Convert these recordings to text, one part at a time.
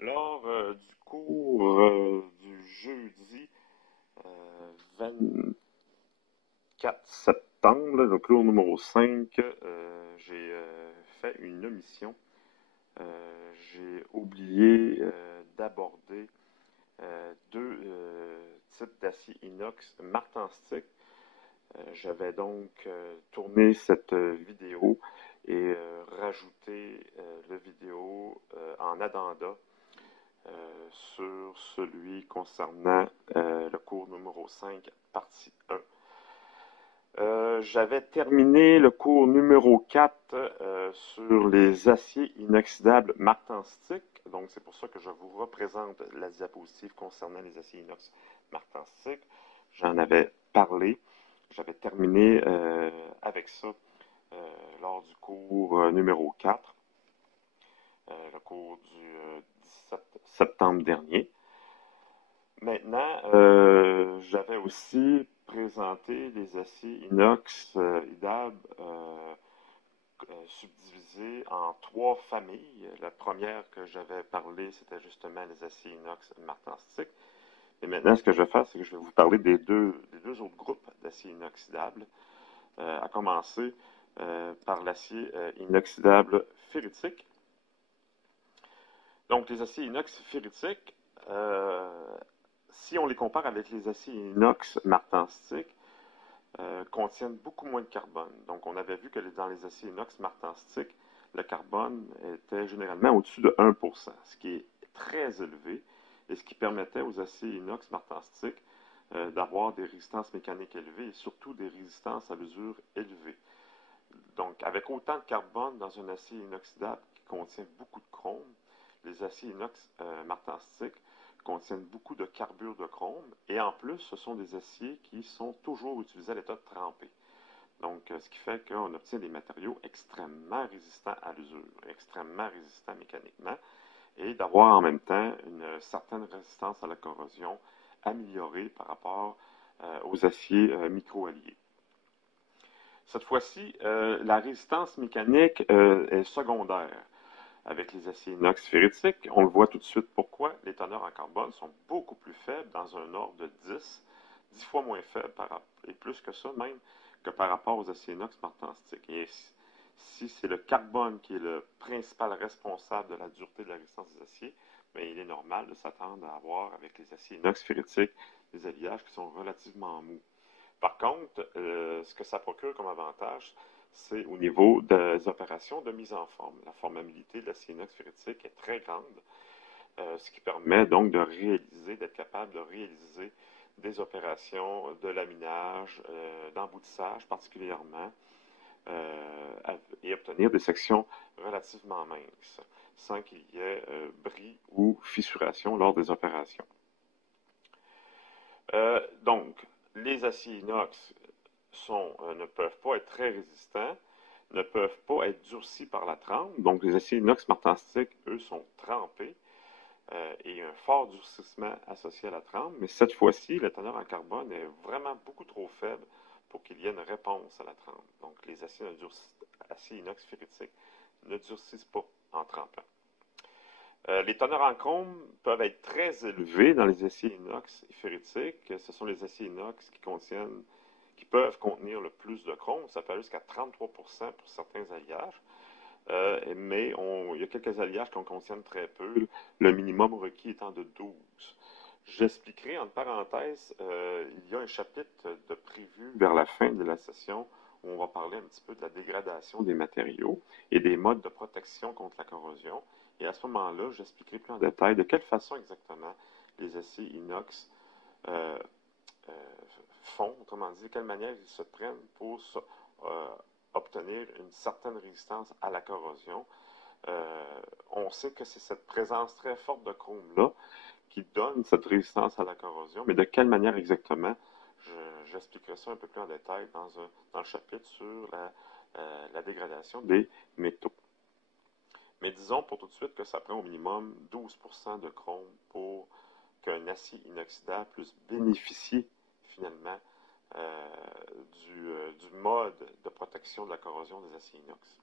Lors du cours du jeudi 24 septembre, le cours numéro 5, j'ai fait une omission. J'ai oublié d'aborder deux types d'acier inox martensique. J'avais donc tourné cette vidéo et rajouté la vidéo en addenda sur celui concernant le cours numéro 5, partie 1. J'avais terminé le cours numéro 4 sur les aciers inoxydables martensiques. Donc, c'est pour ça que je vous représente la diapositive concernant les aciers inox martensiques. J'en avais parlé. J'avais terminé avec ça lors du cours numéro 4, le cours du 17 septembre dernier. Maintenant, j'avais aussi présenté les aciers inox subdivisés en 3 familles. La première que j'avais parlé, c'était justement les aciers inox martensiques. Et maintenant, ce que je vais faire, c'est que je vais vous parler des deux autres groupes d'aciers inoxydables, à commencer par l'acier inoxydable ferritique. Donc, les aciers inox ferritiques, si on les compare avec les aciers inox martensiques, contiennent beaucoup moins de carbone. Donc, on avait vu que dans les aciers inox martensiques, le carbone était généralement au-dessus de 1%, ce qui est très élevé et ce qui permettait aux aciers inox martensiques d'avoir des résistances mécaniques élevées et surtout des résistances à l'usure élevées. Donc, avec autant de carbone dans un acier inoxydable qui contient beaucoup de chrome, les aciers inox martensiques contiennent beaucoup de carbure de chrome et en plus, ce sont des aciers qui sont toujours utilisés à l'état de trempé. Donc, ce qui fait qu'on obtient des matériaux extrêmement résistants à l'usure, extrêmement résistants mécaniquement et d'avoir en même temps une certaine résistance à la corrosion améliorée par rapport aux aciers micro-alliés. Cette fois-ci, la résistance mécanique est secondaire. Avec les aciers inox ferritiques, on le voit tout de suite pourquoi les teneurs en carbone sont beaucoup plus faibles, dans un ordre de 10 fois moins faibles, et plus que ça même, que par rapport aux aciers inox martensiques. Et si c'est le carbone qui est le principal responsable de la dureté de la résistance des aciers, bien, il est normal de s'attendre à avoir avec les aciers inox ferritiques des alliages qui sont relativement mous. Par contre, ce que ça procure comme avantage, c'est au niveau des opérations de mise en forme. La formabilité de l'acier inox ferritique est très grande, ce qui permet donc d'être capable de réaliser des opérations de laminage, d'emboutissage particulièrement, et obtenir des sections relativement minces, sans qu'il y ait bris ou fissuration lors des opérations. Donc, les aciers inox ne peuvent pas être très résistants, ne peuvent pas être durcis par la trempe. Donc, les aciers inox martensiques, eux, sont trempés et il y a un fort durcissement associé à la trempe. Mais cette fois-ci, la teneur en carbone est vraiment beaucoup trop faible pour qu'il y ait une réponse à la trempe. Donc, les aciers inox ferritiques ne durcissent pas en trempant. Les teneurs en chrome peuvent être très élevées dans les aciers inox ferritiques. Ce sont les aciers inox qui peuvent contenir le plus de chrome. Ça peut aller jusqu'à 33% pour certains alliages. Mais il y a quelques alliages qui en contiennent très peu, le minimum requis étant de 12. J'expliquerai, entre parenthèses, il y a un chapitre de prévu vers la fin de la session où on va parler un petit peu de la dégradation des matériaux et des modes de protection contre la corrosion. Et à ce moment-là, j'expliquerai plus en détail de quelle façon exactement les aciers inox font, autrement dit, de quelle manière ils se prennent pour obtenir une certaine résistance à la corrosion. On sait que c'est cette présence très forte de chrome-là qui donne cette résistance à la corrosion, mais de quelle manière exactement, j'expliquerai ça un peu plus en détail dans le chapitre sur la dégradation des métaux. Mais disons pour tout de suite que ça prend au minimum 12% de chrome pour qu'un acier inoxydable puisse bénéficier finalement du mode de protection de la corrosion des aciers inox.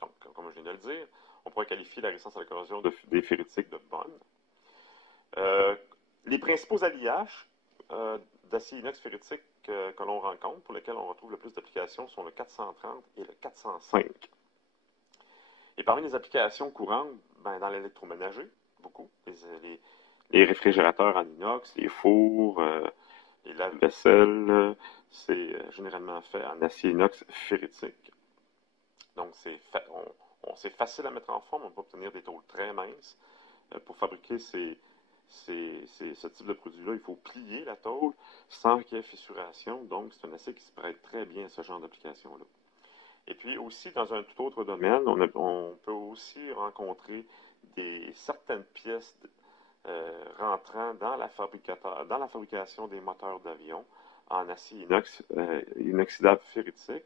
Donc, comme je viens de le dire, on pourrait qualifier la résistance à la corrosion des ferritiques de bonne. Les principaux alliages d'acier inox ferritique que l'on rencontre, pour lesquels on retrouve le plus d'applications, sont le 430 et le 405. Et parmi les applications courantes, dans l'électroménager, beaucoup, les réfrigérateurs en inox, les fours, les lave-vaisselle, c'est généralement fait en acier inox ferritique. Donc, c'est facile à mettre en forme, on peut obtenir des tôles très minces. Pour fabriquer ce type de produit-là, il faut plier la tôle sans qu'il y ait fissuration. Donc, c'est un acier qui se prête très bien à ce genre d'application-là. Et puis aussi, dans un tout autre domaine, on peut aussi rencontrer certaines pièces rentrant dans la fabrication des moteurs d'avion en acier inoxydable ferritique,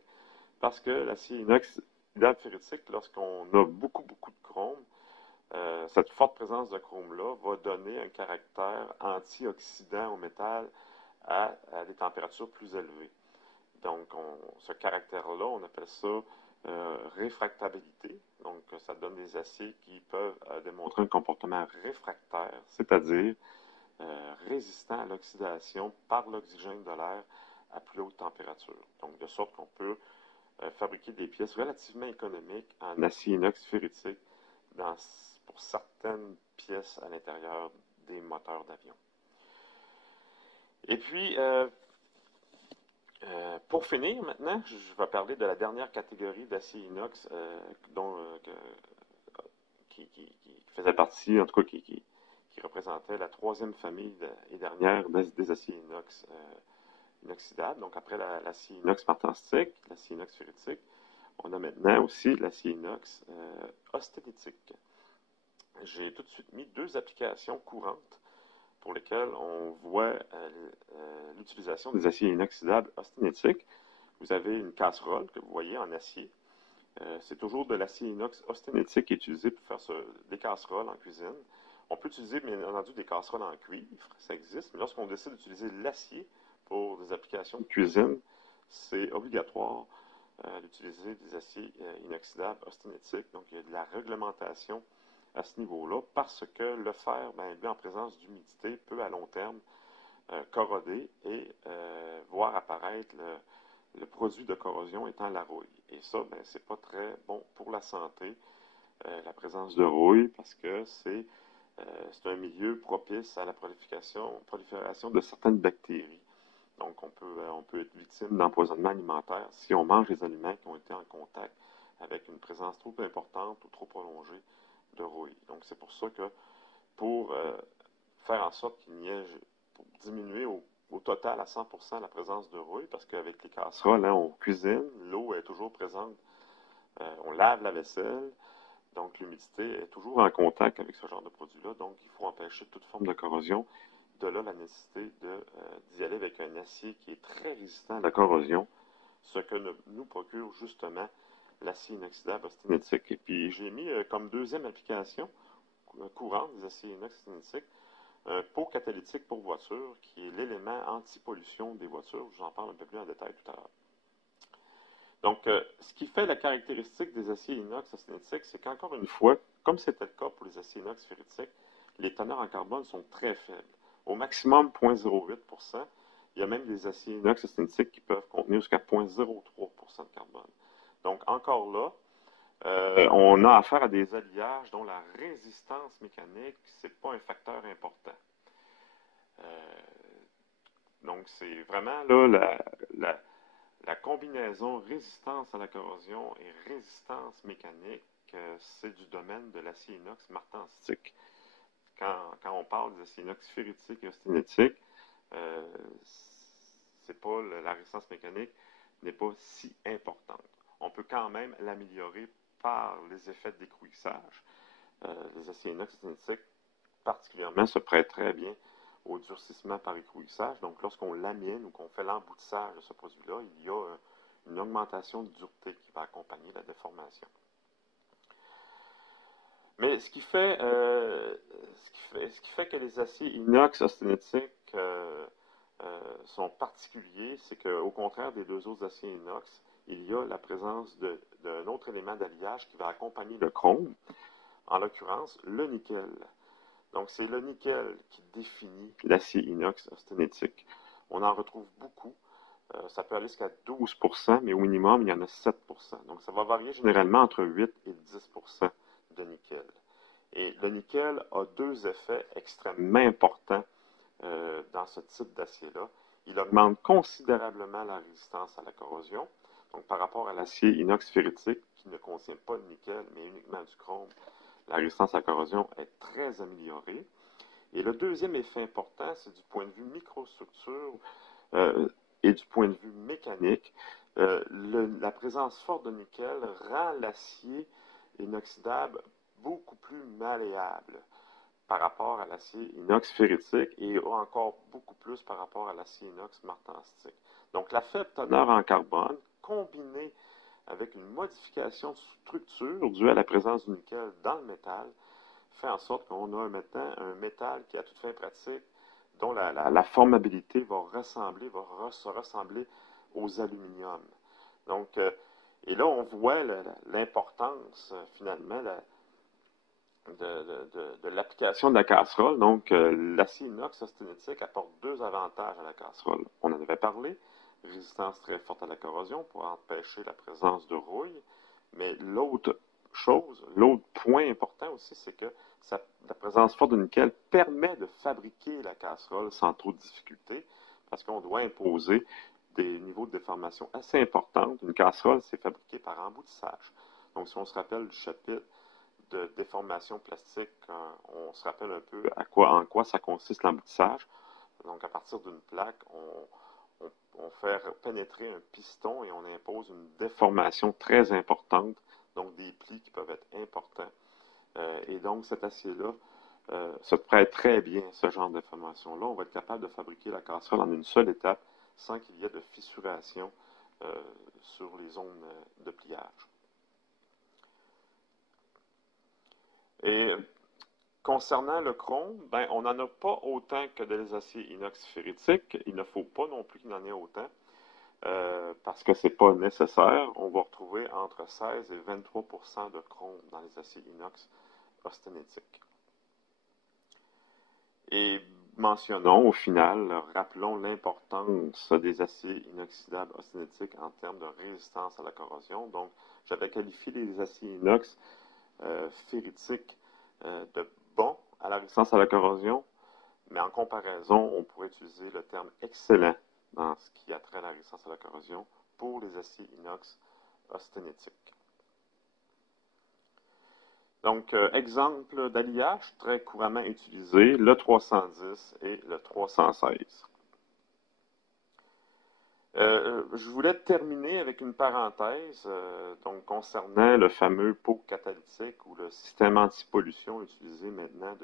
parce que l'acier inoxydable ferritique, lorsqu'on a beaucoup de chrome, cette forte présence de chrome-là va donner un caractère antioxydant au métal à des températures plus élevées. Donc, ce caractère-là, on appelle ça réfractabilité. Donc, ça donne des aciers qui peuvent démontrer un comportement réfractaire, c'est-à-dire résistant à l'oxydation par l'oxygène de l'air à plus haute température. Donc, de sorte qu'on peut fabriquer des pièces relativement économiques en acier inox ferritique pour certaines pièces à l'intérieur des moteurs d'avion. Et puis, pour finir maintenant, je vais parler de la dernière catégorie d'acier inox qui faisait partie, en tout cas qui représentait la troisième famille et dernière des aciers inox inoxydables. Donc après l'acier inox martensite, l'acier inox ferritique, on a maintenant aussi l'acier inox austénitique. J'ai tout de suite mis deux applications courantes pour lesquelles on voit l'utilisation des aciers inoxydables austénitiques. Vous avez une casserole que vous voyez en acier. C'est toujours de l'acier inox austénitique qui est utilisé pour faire des casseroles en cuisine. On peut utiliser, bien entendu, des casseroles en cuivre, ça existe, mais lorsqu'on décide d'utiliser l'acier pour des applications de cuisine, c'est obligatoire d'utiliser des aciers inoxydables austénitiques. Donc, il y a de la réglementation à ce niveau-là, parce que le fer, lui, en présence d'humidité, peut à long terme corroder et voir apparaître le produit de corrosion étant la rouille. Et ça, c'est pas très bon pour la santé, la présence de rouille, parce que c'est un milieu propice à la prolifération de certaines bactéries. Donc, on peut être victime d'empoisonnement alimentaire si on mange des aliments qui ont été en contact avec une présence trop importante ou trop prolongée de rouille. Donc, c'est pour ça que pour faire en sorte pour diminuer au total à 100% la présence de rouille, parce qu'avec les casseroles, on cuisine, l'eau est toujours présente, on lave la vaisselle, donc l'humidité est toujours en contact avec ce genre de produit-là, donc il faut empêcher toute forme de corrosion. De là, la nécessité d'y aller avec un acier qui est très résistant à la corrosion, ce que nous procure justement l'acier inoxydable austénitique. Et puis, j'ai mis comme deuxième application courante des aciers inox austénitiques un pot catalytique pour voiture, qui est l'élément anti-pollution des voitures. Je vous en parle un peu plus en détail tout à l'heure. Donc, ce qui fait la caractéristique des aciers inox austénitiques, c'est qu'encore une fois, comme c'était le cas pour les aciers inox ferritiques, les teneurs en carbone sont très faibles. Au maximum 0,08%. Il y a même des aciers inox austénitiques qui peuvent contenir jusqu'à 0,03% de carbone. Donc, encore là, on a affaire à des alliages dont la résistance mécanique, c'est pas un facteur important. Donc, c'est vraiment là la combinaison résistance à la corrosion et résistance mécanique, c'est du domaine de l'acier inox martensite. Quand on parle des aciers inox ferritiques et austénitiques, la résistance mécanique n'est pas si importante. On peut quand même l'améliorer par les effets de décrouissage. Les aciers inox austénitiques, particulièrement, se prêtent très bien au durcissement par écrouissage. Donc, lorsqu'on lamine ou qu'on fait l'emboutissage de ce produit-là, il y a une augmentation de dureté qui va accompagner la déformation. Mais ce qui fait que les aciers inox austénitiques sont particuliers, c'est qu'au contraire des deux autres aciers inox, il y a la présence d'un autre élément d'alliage qui va accompagner le chrome, en l'occurrence le nickel. Donc, c'est le nickel qui définit l'acier inox austénitique. On en retrouve beaucoup. Ça peut aller jusqu'à 12%, mais au minimum, il y en a 7%. Donc, ça va varier généralement entre 8 et 10% de nickel. Et le nickel a deux effets extrêmement importants dans ce type d'acier-là. Il augmente considérablement la résistance à la corrosion. Donc, par rapport à l'acier inox ferritique, qui ne contient pas de nickel, mais uniquement du chrome, la résistance à la corrosion est très améliorée. Et le deuxième effet important, c'est du point de vue microstructure et du point de vue mécanique. La présence forte de nickel rend l'acier inoxydable beaucoup plus malléable par rapport à l'acier inox ferritique et encore beaucoup plus par rapport à l'acier inox martensite. Donc, la faible teneur en carbone, combinée avec une modification de structure due à la présence du nickel dans le métal, fait en sorte qu'on a maintenant un métal qui, à toute fin pratique, dont la formabilité va se ressembler aux aluminiums. Donc, et là, on voit l'importance, finalement, de l'application de la casserole. Donc, l'acier inox austénitique apporte deux avantages à la casserole. On en avait parlé, résistance très forte à la corrosion pour empêcher la présence de rouille. Mais l'autre point important aussi, c'est que la présence forte de nickel permet de fabriquer la casserole sans trop de difficulté parce qu'on doit imposer des niveaux de déformation assez importants. Une casserole, c'est fabriqué par emboutissage. Donc, si on se rappelle du chapitre de déformation plastique, on se rappelle un peu en quoi ça consiste l'emboutissage. Donc, à partir d'une plaque, on fait pénétrer un piston et on impose une déformation très importante, donc des plis qui peuvent être importants. Et donc, cet acier-là se prête très bien à ce genre de déformation-là. On va être capable de fabriquer la casserole en une seule étape sans qu'il y ait de fissuration sur les zones de pliage. Et concernant le chrome, ben, on n'en a pas autant que des aciers inox ferritiques. Il ne faut pas non plus qu'il y en ait autant parce que ce n'est pas nécessaire. On va retrouver entre 16 et 23% de chrome dans les aciers inox austénitiques. Et mentionnons au final, rappelons l'importance des aciers inoxydables austénitiques en termes de résistance à la corrosion. Donc, j'avais qualifié les aciers inox ferritiques de bons à la résistance à la corrosion, mais en comparaison, on pourrait utiliser le terme excellent dans ce qui a trait à la résistance à la corrosion pour les aciers inox austénitiques. Donc, exemple d'alliage très couramment utilisé, le 310 et le 316. Je voulais terminer avec une parenthèse donc concernant le fameux pot catalytique ou le système anti-pollution utilisé maintenant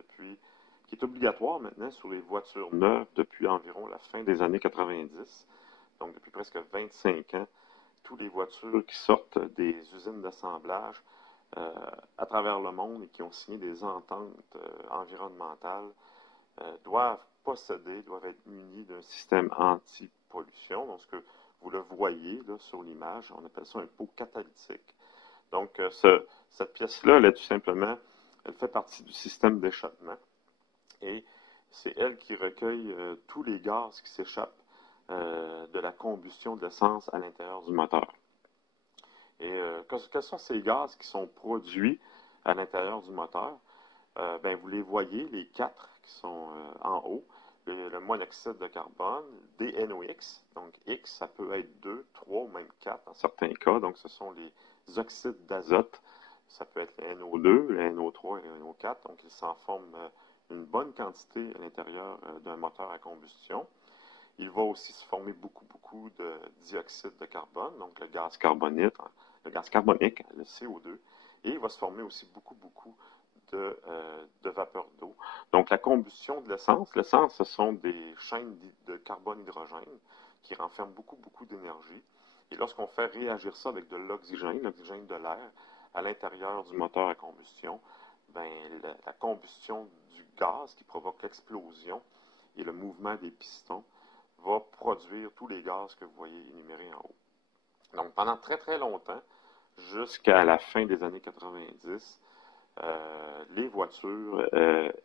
qui est obligatoire maintenant sur les voitures neuves depuis environ la fin des années 90, donc depuis presque 25 ans. Toutes les voitures qui sortent des usines d'assemblage à travers le monde et qui ont signé des ententes environnementales doivent être munis d'un système anti-pollution. Donc, ce que vous le voyez là, sur l'image, on appelle ça un pot catalytique. Donc, cette pièce-là, elle est tout simplement, elle fait partie du système d'échappement. Et c'est elle qui recueille tous les gaz qui s'échappent de la combustion de l'essence à l'intérieur du moteur. Et quels sont ces gaz qui sont produits à l'intérieur du moteur? Ben, vous les voyez, les quatre qui sont en haut. Le monoxyde de carbone, des NOx. Donc, X, ça peut être 2, 3 ou même 4 dans certains cas. Donc, ce sont les oxydes d'azote. Ça peut être le NO2, le NO3 et le NO4. Donc, ils s'en forment une bonne quantité à l'intérieur d'un moteur à combustion. Il va aussi se former beaucoup de dioxyde de carbone, donc le gaz carbonique, le CO2. Et il va se former aussi beaucoup de vapeur d'eau. Donc, la combustion de l'essence, ce sont des chaînes de carbone-hydrogène qui renferment beaucoup d'énergie. Et lorsqu'on fait réagir ça avec de l'oxygène de l'air, à l'intérieur du moteur à combustion, ben, la combustion du gaz qui provoque l'explosion et le mouvement des pistons va produire tous les gaz que vous voyez énumérés en haut. Donc, pendant très, très longtemps, jusqu'à la fin des années 90, les voitures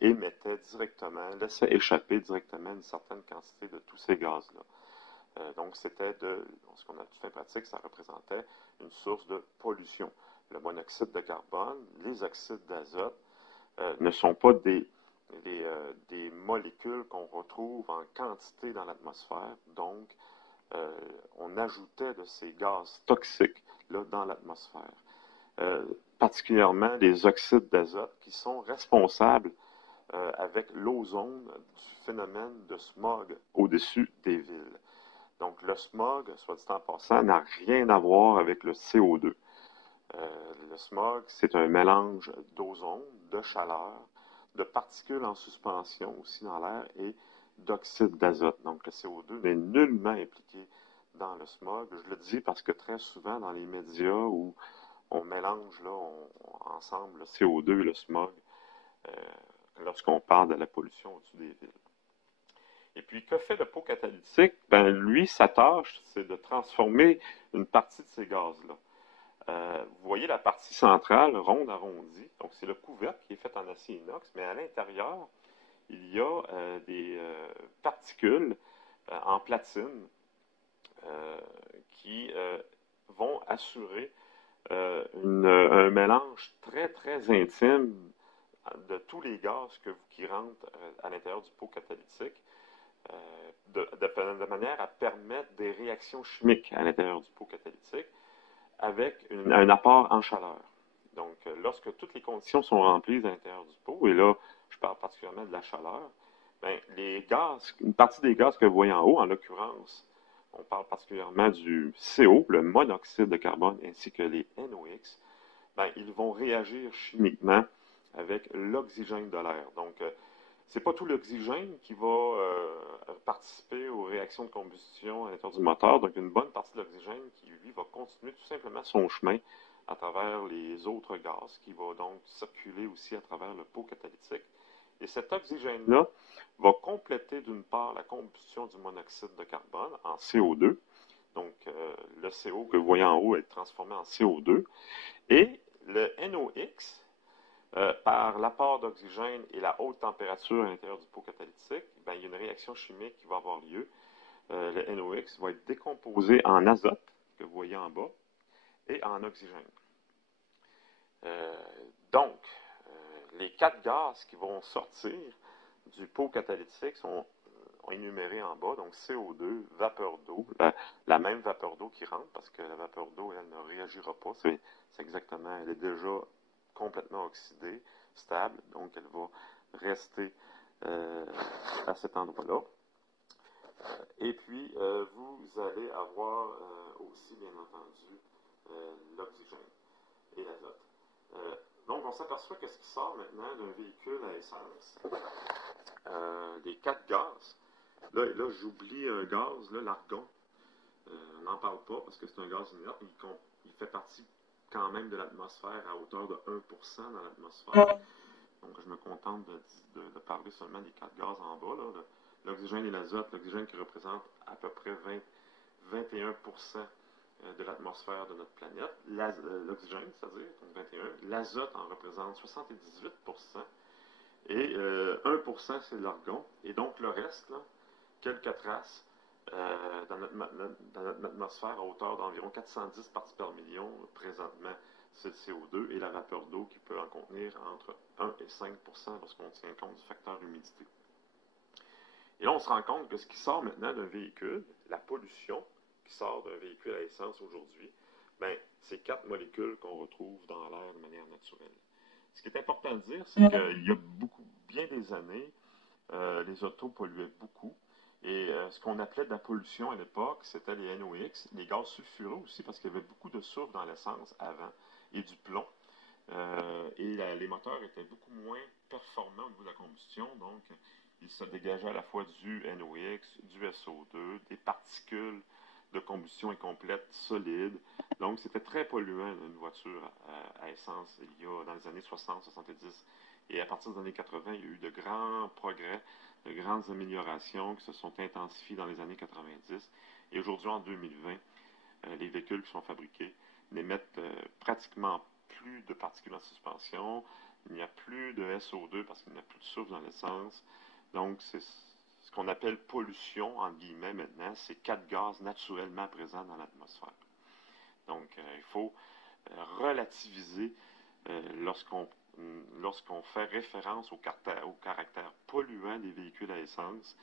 émettaient directement, laissaient échapper directement une certaine quantité de tous ces gaz-là. Donc, c'était ce qu'on a fait pratique, ça représentait une source de pollution. Le monoxyde de carbone, les oxydes d'azote ne sont pas des molécules qu'on retrouve en quantité dans l'atmosphère. Donc, on ajoutait de ces gaz toxiques là, dans l'atmosphère. Particulièrement les oxydes d'azote qui sont responsables avec l'ozone du phénomène de smog au-dessus des villes. Donc le smog, soit dit en passant, n'a rien à voir avec le CO2. Le smog, c'est un mélange d'ozone, de chaleur, de particules en suspension aussi dans l'air et d'oxyde d'azote. Donc le CO2 n'est nullement impliqué dans le smog. Je le dis parce que très souvent dans les médias où on mélange là, ensemble le CO2 et le smog euh, lorsqu'on parle de la pollution au-dessus des villes. Et puis, que fait le pot catalytique? Ben, lui, sa tâche, c'est de transformer une partie de ces gaz-là. Vous voyez la partie centrale, ronde arrondie, donc c'est le couvercle qui est fait en acier inox, mais à l'intérieur, il y a des particules en platine euh, qui vont assurer un mélange très, très intime de tous les gaz qui rentrent à l'intérieur du pot catalytique, de manière à permettre des réactions chimiques à l'intérieur du pot catalytique avec un apport en chaleur. Donc, lorsque toutes les conditions sont remplies à l'intérieur du pot, et là, je parle particulièrement de la chaleur, ben, les gaz, une partie des gaz que vous voyez en haut, en l'occurrence, on parle particulièrement du CO, le monoxyde de carbone, ainsi que les NOx, ben, ils vont réagir chimiquement avec l'oxygène de l'air. Donc, c'est pas tout l'oxygène qui va participer aux réactions de combustion à l'intérieur du moteur. Donc, une bonne partie de l'oxygène qui, lui, va continuer tout simplement son chemin à travers les autres gaz, qui va donc circuler aussi à travers le pot catalytique. Et cet oxygène-là va compléter d'une part la combustion du monoxyde de carbone en CO2. Donc, le CO que vous voyez en haut est transformé en CO2. Et le NOx, par l'apport d'oxygène et la haute température à l'intérieur du pot catalytique, ben, il y a une réaction chimique qui va avoir lieu. Le NOx va être décomposé en azote, que vous voyez en bas, et en oxygène. Euh, donc, les quatre gaz qui vont sortir du pot catalytique sont énumérés en bas, donc CO2, vapeur d'eau, la même vapeur d'eau qui rentre, parce que la vapeur d'eau, elle ne réagira pas, c'est exactement, elle est déjà complètement oxydée, stable, donc elle va rester à cet endroit-là. Et puis, vous allez avoir aussi, bien entendu, l'oxygène et l'azote. Donc, on s'aperçoit que ce qui sort maintenant d'un véhicule à essence, des quatre gaz, là j'oublie un gaz, l'argon. On n'en parle pas parce que c'est un gaz inerte, mais il fait partie quand même de l'atmosphère à hauteur de 1% dans l'atmosphère. Donc, je me contente de parler seulement des quatre gaz en bas, l'oxygène et l'azote. L'oxygène qui représente à peu près 21% de l'atmosphère de notre planète. L'oxygène, c'est-à-dire, donc 21. L'azote en représente 78%. Et 1%, c'est l'argon. Et donc, le reste, là, quelques traces dans notre atmosphère à hauteur d'environ 410 parties par million présentement, c'est le CO2 et la vapeur d'eau qui peut en contenir entre 1 et 5% lorsqu'on tient compte du facteur humidité. Et là, on se rend compte que ce qui sort maintenant d'un véhicule, la pollution qui sort d'un véhicule à essence aujourd'hui, ben, c'est quatre molécules qu'on retrouve dans l'air de manière naturelle. Ce qui est important de dire, c'est qu'il y a bien des années, les autos polluaient beaucoup. Et ce qu'on appelait de la pollution à l'époque, c'était les NOx, les gaz sulfureux aussi, parce qu'il y avait beaucoup de soufre dans l'essence avant, et du plomb. Les moteurs étaient beaucoup moins performants au niveau de la combustion, donc il se dégageait à la fois du NOx, du SO2, des particules de combustion incomplète solides. Donc c'était très polluant une voiture à essence dans les années 60-70. Et à partir des années 80, il y a eu de grands progrès, de grandes améliorations qui se sont intensifiées dans les années 90. Et aujourd'hui, en 2020, les véhicules qui sont fabriqués n'émettent pratiquement plus de particules en suspension. Il n'y a plus de SO2 parce qu'il n'y a plus de soufre dans l'essence. Donc, c'est ce qu'on appelle pollution, entre guillemets, maintenant. C'est 4 gaz naturellement présents dans l'atmosphère. Donc, il faut relativiser lorsqu'on fait référence au caractère polluant des véhicules à essence.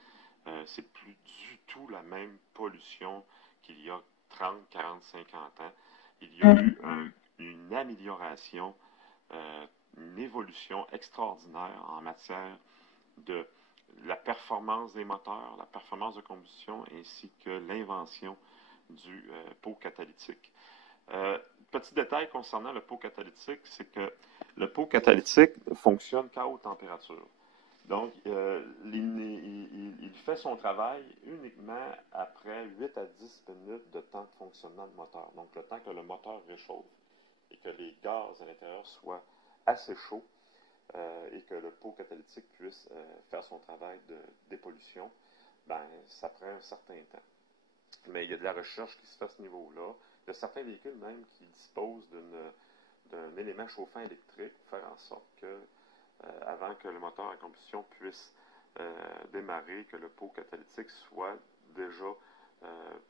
C'est plus du tout la même pollution qu'il y a 30, 40, 50 ans. Il y a eu une amélioration, une évolution extraordinaire en matière de la performance des moteurs, la performance de combustion, ainsi que l'invention du pot catalytique. Petit détail concernant le pot catalytique, c'est que le pot catalytique fonctionne qu'à haute température. Donc, il fait son travail uniquement après 8 à 10 minutes de temps de fonctionnement de moteur. Donc, le temps que le moteur réchauffe et que les gaz à l'intérieur soient assez chauds et que le pot catalytique puisse faire son travail de dépollution, ben, ça prend un certain temps. Mais il y a de la recherche qui se fait à ce niveau-là. Il y a certains véhicules même qui disposent d'un élément chauffant électrique pour faire en sorte que, avant que le moteur à combustion puisse démarrer, que le pot catalytique soit déjà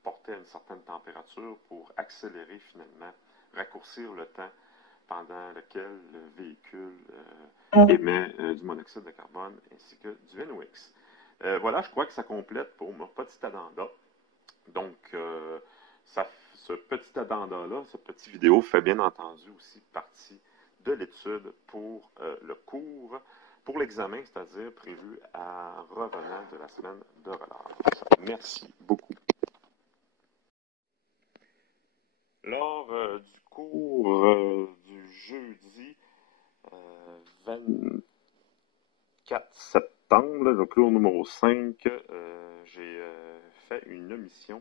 porté à une certaine température pour accélérer finalement, raccourcir le temps pendant lequel le véhicule émet du monoxyde de carbone ainsi que du NOx. Voilà, je crois que ça complète pour mon petit addenda. Donc, ce petit addenda-là, cette petite vidéo fait bien entendu aussi partie de l'étude pour le cours, pour l'examen, c'est-à-dire prévu à revenant de la semaine de relâche. Merci beaucoup. Lors du cours du jeudi 24 septembre, le cours numéro 5, j'ai fait une omission